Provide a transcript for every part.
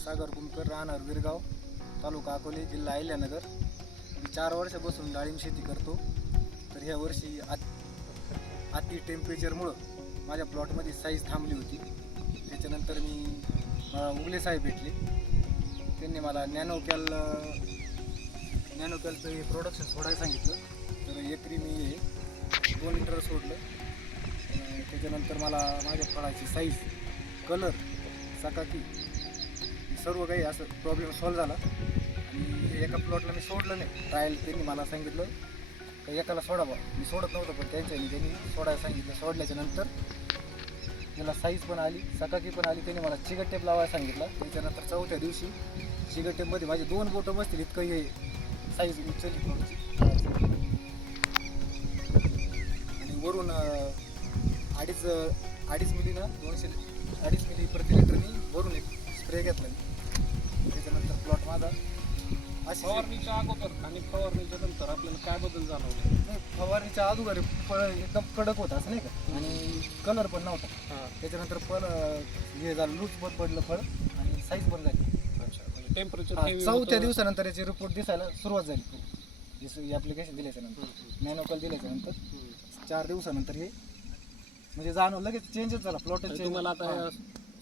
सागर कुमकर, राहणार विरगाव, तालुका अकोले, जिल्हा अहिल्यानगर. मी 4 वर्षापासून डाळिंब शेती करतो. तर ह्या वर्षी अति टेम्परेचरमुळं माझ्या प्लॉटमध्ये साईज थांबली होती. त्याच्यानंतर मला उगले साहेब भेटले. त्यांनी मला नॅनोकॅलचं हे प्रोडक्शन सोडायला सांगितलं. तर एकरी मी 2 लिटर सोडलं. त्याच्यानंतर मला माझ्या फळाची साईज, कलर, चकाकी सर्व काही असं प्रॉब्लेम सॉल्व्ह झाला. आणि एका प्लॉटला मी सोडलं नाही. ट्रायल त्यांनी मला सांगितलं का एकाला सोडावं. मी सोडत नव्हतं, पण त्यांनी सोडायला सांगितलं. सोडल्याच्या नंतर त्याला साईज पण आली, चकाकी पण आली. त्यांनी मला चिकट टेप लावायला सांगितलं. त्याच्यानंतर 4थ्या दिवशी चिकट टेपमध्ये माझे 2 बोटं बसतील इतकं हे साईज उचलली थोडीशी. आणि वरून 2.5 मिलीनं 2.5 मिली प्रति लिटरनी वरून एक स्प्रे घेतला मी. त्याच्यानंतर प्लॉट माझा फवारणीच्या अगोदर आणि फवारणीच्या नंतर आपल्याला काय बदल जाणवले? नाही, फवारणीच्या अगोदर फळ एकदम कडक होतं असं नाही का, आणि कलर पण नव्हता. त्याच्यानंतर फळ हे झालं, लूज पण पडलं फळ आणि साईज पण झाली. टेम्परेचर 4थ्या दिवसानंतर याची रिपोर्ट दिसायला सुरुवात झाली. ॲप्लिकेशन दिल्याच्या नंतर, नॅनोकल दिल्याच्या नंतर 4 दिवसानंतर हे म्हणजे जाणवलं, लगेच चेंजच झाला. प्लॉट तुम्हाला आता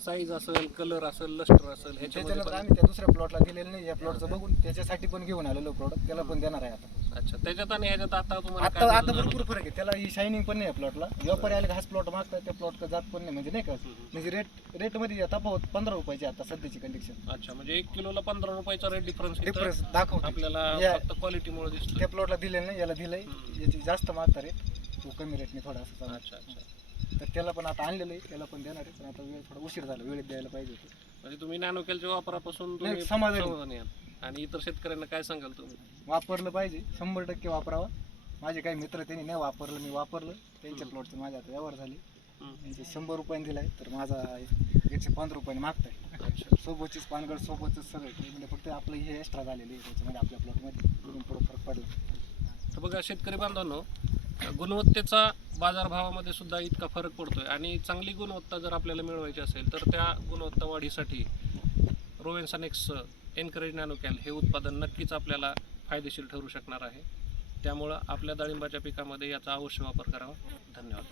साईज असेल, कलर असेल, लस्टर असेल, त्याच्यानंतर आम्ही त्या दुसऱ्या प्लॉटला गेलेलं नाही. या प्लॉटचं बघून त्याच्यासाठी पण घेऊन आलेलो प्लॉडक्ट. त्याला पण देणार आहे आता. अच्छा, त्याच्यात आणि ह्याच्यात आता तुम्हाला आता भरपूर फरक आहे. त्याला ही शायनिंग पण नाही प्लॉटला. व्यापारी आले घास प्लॉट मागतात, त्या प्लॉटचं जात पण नाही, म्हणजे नाही का, म्हणजे रेटमध्ये तफावत 15 रुपयाची आता सध्याची कंडिशन. अच्छा, म्हणजे 1 किलोला 15 रुपयाचा रेट डिफरन्स दाखवतो आपल्याला फक्त क्वालिटीमुळे दिसतो. त्या प्लॉटला दिलेलं नाही, याला दिलंय. याची जास्त मागता रेट, तो कमी रेटने थोडा असं. अच्छा अच्छा. तर त्याला पण आता आणलेलं आहे, त्याला पण देणार आहे. पण आता वेळ थोडा उशीर झाला, वेळेत द्यायला पाहिजे होतं. म्हणजे तुम्ही नॅनोकॅलच्या वापरापासून समाधानी आहात. आणि इतर शेतकऱ्यांना काय सांगाल तुम्ही? वापरलं पाहिजे, 100% वापरावा. माझे काही मित्र त्यांनी नाही वापरलं, मी वापरलं. त्यांच्या प्लॉटचे माझे आता व्यवहार झाले. त्यांचे 100 रुपयाने दिलाय, तर माझा 115 रुपयाने मागताय. अच्छा, सोबतचीच पानगड, सोबतच सगळं, म्हणजे फक्त आपलं हे एक्स्ट्रा झालेलं आहे त्याच्यामध्ये आपल्या प्लॉटमध्ये. थोडं फरक पडला. तर बघा शेतकरी बांधवांनो, गुणवत्तेचा बाजारभावामध्ये सुद्धा इतका फरक पडतोय. आणि चांगली गुणवत्ता जर आपल्याला मिळवायची असेल तर त्या गुणवत्ता वाढीसाठी रोवेन्सानेक्स एनकरेज नॅनोकॅल हे उत्पादन नक्कीच आपल्याला फायदेशीर ठरू शकणार आहे. त्यामुळं आपल्या डाळिंबाच्या पिकामध्ये याचा अवश्य वापर करावा. धन्यवाद.